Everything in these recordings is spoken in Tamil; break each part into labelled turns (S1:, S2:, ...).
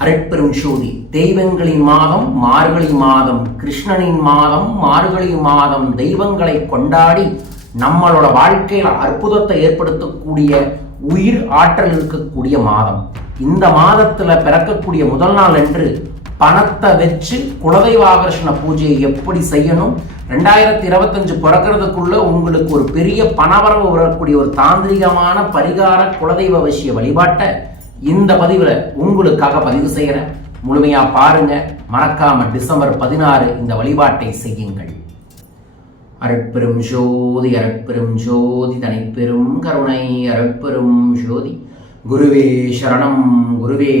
S1: அரட்பெரும் சோதி தெய்வங்களின் மாதம் மார்கழி மாதம் கிருஷ்ணனின் மாதம் மார்கழி மாதம் தெய்வங்களை கொண்டாடி நம்மளோட வாழ்க்கையில அற்புதத்தை ஏற்படுத்தக்கூடிய உயிர் ஆற்றல் இருக்கக்கூடிய மாதம். இந்த மாதத்துல பிறக்கக்கூடிய முதல் நாள் என்று பணத்தை வச்சு குலதெய்வாகர்ஷண பூஜையை எப்படி செய்யணும்? ரெண்டாயிரத்தி இருபத்தஞ்சு பிறக்கிறதுக்குள்ள உங்களுக்கு ஒரு பெரிய பணவரவு வரக்கூடிய ஒரு தாந்திரிகமான பரிகார குலதெய்வ வசிய வழிபாட்டை இந்த பதிவில் உங்களுக்காக பதிவு செய்கிறேன் முழுமையாக பாருங்க. மறக்காம டிசம்பர் பதினாறு இந்த வழிபாட்டை செய்யுங்கள். அருட்பெரும் ஜோதி அருட்பெரும் ஜோதி தனிப்பெரும் கருணை அருட்பெரும் ஜோதி. குருவே சரணம் குருவே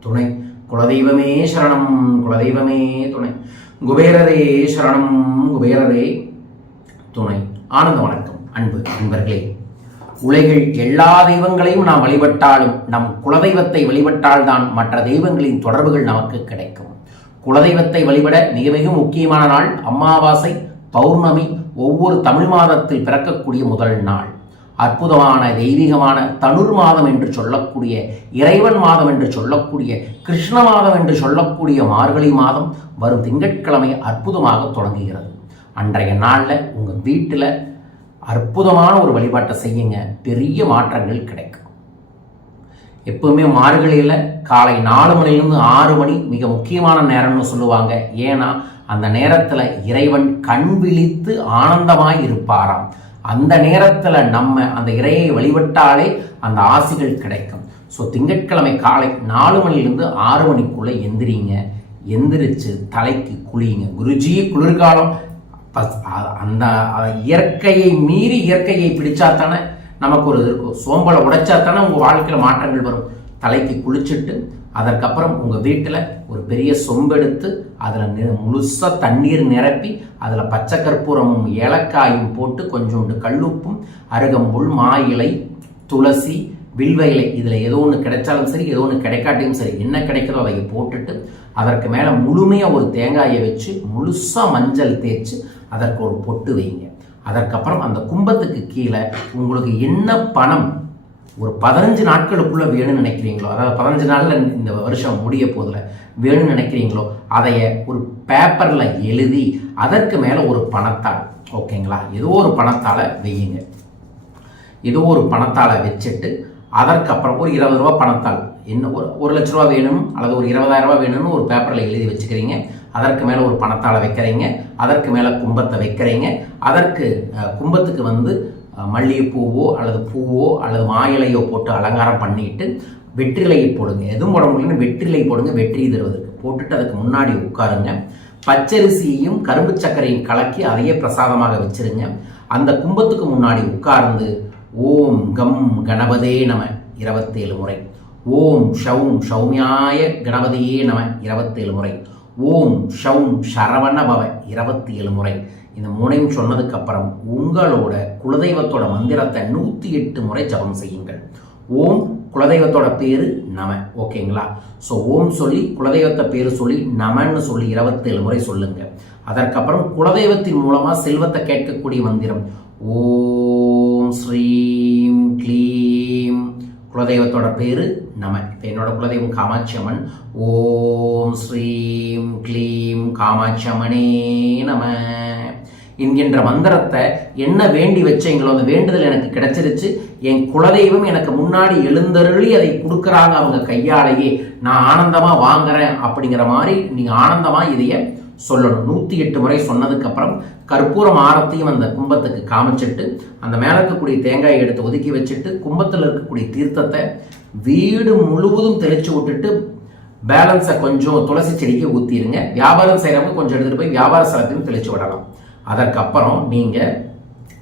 S1: துணை. குலதெய்வமே சரணம் குலதெய்வமே துணை. குபேரரே சரணம் குபேரரே துணை. ஆனந்த வணக்கம் அன்பு அன்பர்களே உலகில் எல்லா தெய்வங்களையும் நாம் வழிபட்டாலும் நம் குலதெய்வத்தை வழிபட்டால்தான் மற்ற தெய்வங்களின் தொடர்புகள் நமக்கு கிடைக்கும். குலதெய்வத்தை வழிபட மிக மிக முக்கியமான நாள் அமாவாசை பௌர்ணமி ஒவ்வொரு தமிழ் மாதத்தில் பிறக்கக்கூடிய முதல் நாள். அற்புதமான தெய்வீகமான தனுர் மாதம் என்று சொல்லக்கூடிய இறைவன் மாதம் என்று சொல்லக்கூடிய கிருஷ்ண மாதம் என்று சொல்லக்கூடிய மார்கழி மாதம் வரும் திங்கட்கிழமை அற்புதமாக தொடங்குகிறது. அன்றைய நாளில் உங்கள் வீட்டில் அற்புதமான ஒரு வழிபாட்டை செய்யுங்க. பெரிய மாற்றங்கள் கிடைக்கும். எப்பவுமே மார்கழியில் காலை நாலு மணிலிருந்து ஆறு மணி மிக முக்கியமான நேரம்னு சொல்லுவாங்க. ஏன்னா அந்த நேரத்தில் இறைவன் கண் விழித்து ஆனந்தமாய் இருப்பாராம். அந்த நேரத்தில் நம்ம அந்த இறையை வழிபட்டாலே அந்த ஆசிகள் கிடைக்கும். ஸோ திங்கட்கிழமை காலை நாலு மணிலிருந்து ஆறு மணிக்குள்ளே எந்திரிங்க. எந்திரிச்சு தலைக்கு குளியுங்க குருஜி குளிர்காலம் அந்த இயற்கையை மீறி இயற்கையை பிடிச்சா தானே நமக்கு ஒரு இருக்கும் சோம்பலை உடைச்சா தானே உங்கள் வாழ்க்கையில் மாற்றங்கள் வரும். தலைக்கு குளிச்சுட்டு அதற்கப்புறம் உங்கள் வீட்டில் ஒரு பெரிய சொம்பெடுத்து அதில் முழுசாக தண்ணீர் நிரப்பி அதில் பச்சை கற்பூரமும் ஏலக்காயும் போட்டு கொஞ்சோண்டு கல்லுப்பும் அருகம்புல் மா இலை துளசி வில்வ இலை இதில் ஏதோ ஒன்று கிடைச்சாலும் சரி ஏதோ ஒன்று கிடைக்காட்டியும் சரி என்ன கிடைக்கிறதோ அதை போட்டுட்டு அதற்கு மேலே முழுமையாக ஒரு தேங்காயை வச்சு முழுசாக மஞ்சள் தேய்ச்சி அதற்கு ஒரு பொட்டு வைங்க. அதற்கப்புறம் அந்த கும்பத்துக்கு கீழே உங்களுக்கு என்ன பணம் ஒரு பதினஞ்சு நாட்களுக்குள்ளே வேணும்னு நினைக்கிறீங்களோ அதாவது பதினஞ்சு நாளில் இந்த வருஷம் முடிய போதில் வேணும்னு நினைக்கிறீங்களோ அதைய ஒரு பேப்பரில் எழுதி அதற்கு மேலே ஒரு பணத்தால் ஓகேங்களா? ஏதோ ஒரு பணத்தால் வையுங்க. ஏதோ ஒரு பணத்தால் வச்சுட்டு அதற்கப்புறம் ஒரு இருபது ரூபா பணத்தால் என்ன ஒரு ஒரு லட்ச ரூபா வேணும் அல்லது ஒரு இருபதாயிரம் ரூபா வேணும்னு ஒரு பேப்பரில் எழுதி வச்சுக்கிறீங்க. அதற்கு மேலே ஒரு பணத்தால் வைக்கிறீங்க. அதற்கு மேலே கும்பத்தை வைக்கிறீங்க. அதற்கு கும்பத்துக்கு வந்து மல்லிகைப்பூவோ அல்லது பூவோ அல்லது மாயிலையோ போட்டு அலங்காரம் பண்ணிட்டு வெற்றிலையை போடுங்க. எதுவும் போட முடியலன்னு வெற்றிலை போடுங்க வெற்றி தருவதற்கு. போட்டுட்டு அதுக்கு முன்னாடி உட்காருங்க. பச்சரிசியையும் கரும்பு சர்க்கரையும் கலக்கி அதையே பிரசாதமாக வச்சிருங்க. அந்த கும்பத்துக்கு முன்னாடி உட்கார்ந்து ஓம் கம் கணபதே நம இருபத்தேழு முறை. ஓம் ஷவும் ஷௌமியாய கணபதியே நம இருபத்தேழு முறை. ஓம் ஷவும் சரவண பவ இருபத்தி ஏழு முறை. இந்த மூணையும் சொன்னதுக்கப்புறம் உங்களோட குலதெய்வத்தோட மந்திரத்தை நூற்றி எட்டு முறை ஜபம் செய்யுங்கள். ஓம் குலதெய்வத்தோட பேர் நம ஓகேங்களா? ஸோ ஓம் சொல்லி குலதெய்வத்தை பேர் சொல்லி நமன்னு சொல்லி இருபத்தேழு முறை சொல்லுங்க. அதற்கப்புறம் குலதெய்வத்தின் மூலமாக செல்வத்தை கேட்கக்கூடிய மந்திரம். ஓம் ஸ்ரீ குலதெய்வத்தோட பேர் நம. இப்போ என்னோட குலதெய்வம் காமாட்சி அம்மன் ஓம் ஸ்ரீம் க்ளீம் காமாட்சி அம்மனே நம. என்கின்ற மந்திரத்தை என்ன வேண்டி வச்சீங்களோ அந்த வேண்டுதல் எனக்கு கிடைச்சிருச்சு. என் குலதெய்வம் எனக்கு முன்னாடி எழுந்தருளி அதை கொடுக்குறாங்க அவங்க கையாலேயே. நான் ஆனந்தமாக வாங்குறேன் அப்படிங்கிற மாதிரி நீங்கள் ஆனந்தமாக இதைய சொல்லணும். நூற்றி எட்டு முறை சொன்னதுக்கப்புறம் கற்பூரம் ஆரத்தையும் அந்த கும்பத்துக்கு காமிச்சிட்டு அந்த மேலே இருக்கக்கூடிய தேங்காயை எடுத்து ஒதுக்கி வச்சுட்டு கும்பத்தில் இருக்கக்கூடிய தீர்த்தத்தை வீடு முழுவதும் தெளிச்சு விட்டுட்டு பேலன்ஸை கொஞ்சம் துளசி செடிக்கு ஊற்றிடுங்க வியாபாரம் செய்கிறவங்க கொஞ்சம் எடுத்துகிட்டு போய் வியாபார ஸ்தலத்தையும் தெளிச்சு விடலாம். அதற்கப்புறம் நீங்கள்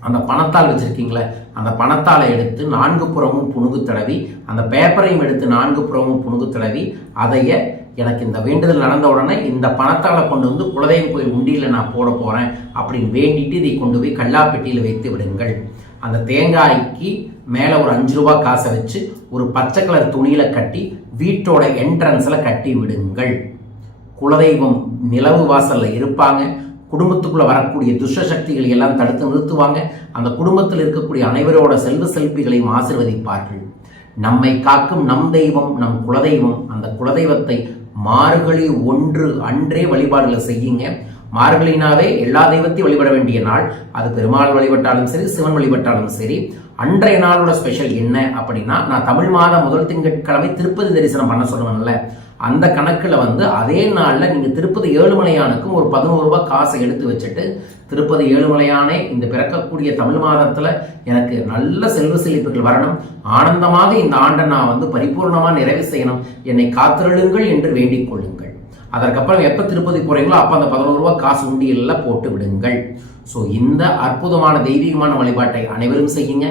S1: அந்த பணத்தால் வச்சுருக்கீங்களே அந்த பணத்தால் எடுத்து நான்கு புறமும் புணுகு தடவி அந்த பேப்பரையும் எடுத்து நான்கு புறமும் புணுகு தடவி அதைய எனக்கு இந்த வேண்டுதல் நடந்த உடனே இந்த பணத்தால் கொண்டு வந்து குலதெய்வம் கோயில் உண்டியில் நான் போட போகிறேன் அப்படின்னு வேண்டிட்டு இதை கொண்டு போய் கல்லாப்பெட்டியில் வைத்து விடுங்கள். அந்த தேங்காய்க்கு மேலே ஒரு அஞ்சு ரூபா காசை வச்சு ஒரு பச்சை கலர் துணியில் கட்டி வீட்டோட என்ட்ரன்ஸில் கட்டி விடுங்கள். குலதெய்வம் நிலவு வாசலில் இருப்பாங்க. குடும்பத்துக்குள்ளே வரக்கூடிய துஷ்ட சக்திகளை எல்லாம் தடுத்து நிறுத்துவாங்க. அந்த குடும்பத்தில் இருக்கக்கூடிய அனைவரோட செல்வ செல்பிகளையும் ஆசிர்வதிப்பார்கள். நம்மை காக்கும் நம் தெய்வம் நம் குலதெய்வம் அந்த குலதெய்வத்தை மார்கழி ஒன்று அன்றே வழிபாடுகளை செய்யுங்க. மார்கழினாவே எல்லா தெய்வத்தையும் வழிபட வேண்டிய நாள். அது பெருமாள் வழிபட்டாலும் சரி சிவன் வழிபட்டாலும் சரி. அன்றைய நாளோட ஸ்பெஷல் என்ன அப்படின்னா நான் தமிழ் மாதம் முதல் திங்கட்கிழமை திருப்பதி தரிசனம் பண்ண சொல்லுவேன்ல. அந்த கணக்கில் வந்து அதே நாளில் நீங்கள் திருப்பதி ஏழுமலையானுக்கும் ஒரு பதினோரு ரூபாய் காசை எடுத்து வச்சுட்டு திருப்பதி ஏழுமலையானே இந்த பிறக்கக்கூடிய தமிழ் மாதத்தில் எனக்கு நல்ல செல்வ செழிப்புகள் வரணும். ஆனந்தமாக இந்த ஆண்டை நான் வந்து பரிபூர்ணமாக நிறைவு செய்யணும். என்னை காத்திருளுங்கள் என்று வேண்டிக் கொள்ளுங்கள். அதற்கப்புறம் எப்போ திருப்பதி போகிறீங்களோ அப்போ அந்த பதினோரு ரூபா காசு உண்டியலில் போட்டு விடுங்கள். ஸோ இந்த அற்புதமான தெய்வீகமான வழிபாட்டை அனைவரும் செய்யுங்க.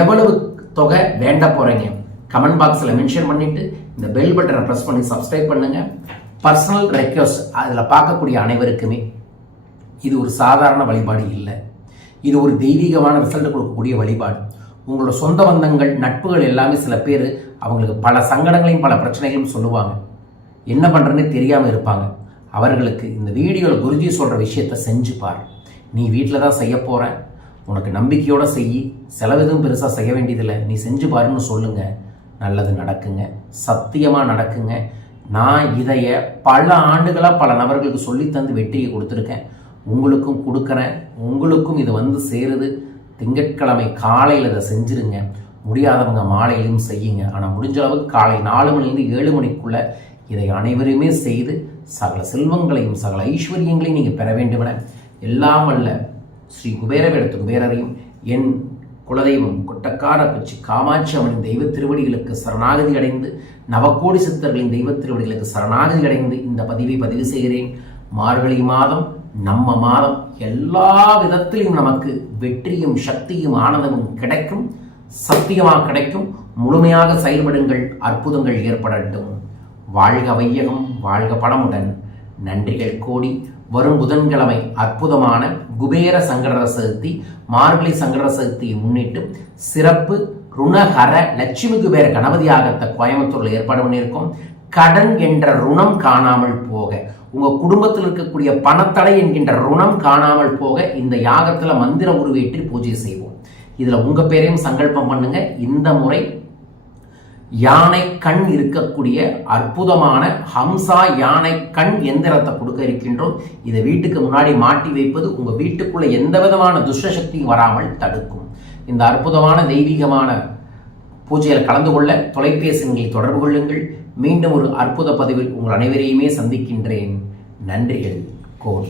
S1: எவ்வளவு தொகை வேண்ட போகிறீங்க கமெண்ட் பாக்ஸில் மென்ஷன் பண்ணிவிட்டு இந்த பெல் பட்டனை ப்ரெஸ் பண்ணி சப்ஸ்கிரைப் பண்ணுங்கள் பர்சனல் ரெக்வஸ்ட் அதில் பார்க்கக்கூடிய அனைவருக்குமே இது ஒரு சாதாரண வழிபாடு இல்லை. இது ஒரு தெய்வீகமான ரிசல்ட் கொடுக்கக்கூடிய வழிபாடு. உங்களோட சொந்த பந்தங்கள் நட்புகள் எல்லாமே சில பேர் அவங்களுக்கு பல சங்கடங்களையும் பல பிரச்சனைகளையும் சொல்லுவாங்க. என்ன பண்ணுறேன்னு தெரியாமல் இருப்பாங்க. அவர்களுக்கு இந்த வீடியோவில் குருஜி சொல்கிற விஷயத்த செஞ்சு பாரு. நீ வீட்டில் தான் செய்ய போகிற உனக்கு நம்பிக்கையோடு செய் செலவு எதுவும் பெருசாக செய்ய வேண்டியதில்லை. நீ செஞ்சு பாருன்னு சொல்லுங்கள் நல்லது நடக்குங்க. சத்தியமாக நடக்குங்க. நான் இதைய பல ஆண்டுகளாக பல நபர்களுக்கு சொல்லித்தந்து வெற்றியை கொடுத்துருக்கேன். உங்களுக்கும் கொடுக்குறேன். உங்களுக்கும் இது வந்து சேருது. திங்கட்கிழமை காலையில் இதை செஞ்சுருங்க. முடியாதவங்க மாலையிலும் செய்யுங்க. ஆனால் முடிஞ்ச அளவுக்கு காலை நாலு மணிலேருந்து ஏழு மணிக்குள்ளே இதை அனைவருமே செய்து சகல செல்வங்களையும் சகல ஐஸ்வர்யங்களையும் நீங்கள் பெற வேண்டுமென எல்லாம் அல்ல ஸ்ரீ குபேரவேடத்து குபேரரையும் என் குலதெய்வம் கொட்டக்கார பச்சி காமாட்சி அவனின் தெய்வ திருவடிகளுக்கு சரணாகதி அடைந்து நவக்கோடி சித்தர்களின் தெய்வ திருவடிகளுக்கு சரணாகதி அடைந்து இந்த பதிவை பதிவு செய்கிறேன். மார்கழி மாதம் நம்ம மாதம் எல்லா விதத்திலும் நமக்கு வெற்றியும் சக்தியும் ஆனந்தமும் கிடைக்கும் சத்தியமாக கிடைக்கும். முழுமையாக செயல்படுங்கள் அற்புதங்கள் ஏற்படட்டும் வாழ்க வையகம் வாழ்க பணமுடன். நன்றிகள் கோடி. வரும் புதன்கிழமை அற்புதமான குபேர சங்கர சதுர்த்தி மார்கழி சங்கர சதுர்த்தியை முன்னிட்டு சிறப்பு ருணஹர லட்சுமி குபேர கணபதி கோயம்புத்தூரில் ஏற்பாடு பண்ணியிருக்கோம். கடன் என்ற ருணம் காணாமல் போக. உங்கள் குடும்பத்தில் இருக்கக்கூடிய பணத்தடை என்கின்ற ருணம் காணாமல் போக இந்த யாகத்தில் மந்திர உருவேற்றி பூஜை செய்வோம். இதில் உங்கள் பேரையும் சங்கல்பம் பண்ணுங்க. இந்த முறை யானை கண் இருக்கக்கூடிய அற்புதமான ஹம்சா யானை கண் எந்திரத்தை கொடுக்க இருக்கின்றோம். இதை வீட்டுக்கு முன்னாடி மாட்டி வைப்பது உங்கள் வீட்டுக்குள்ள எந்த விதமான துஷ்ட சக்தியும் வராமல் தடுக்கும். இந்த அற்புதமான தெய்வீகமான பூஜையில் கலந்து கொள்ள தொலைபேசிகளில் தொடர்பு கொள்ளுங்கள். மீண்டும் ஒரு அற்புத பதிவில் உங்கள் அனைவரையுமே சந்திக்கின்றேன். நன்றிகள். கோடி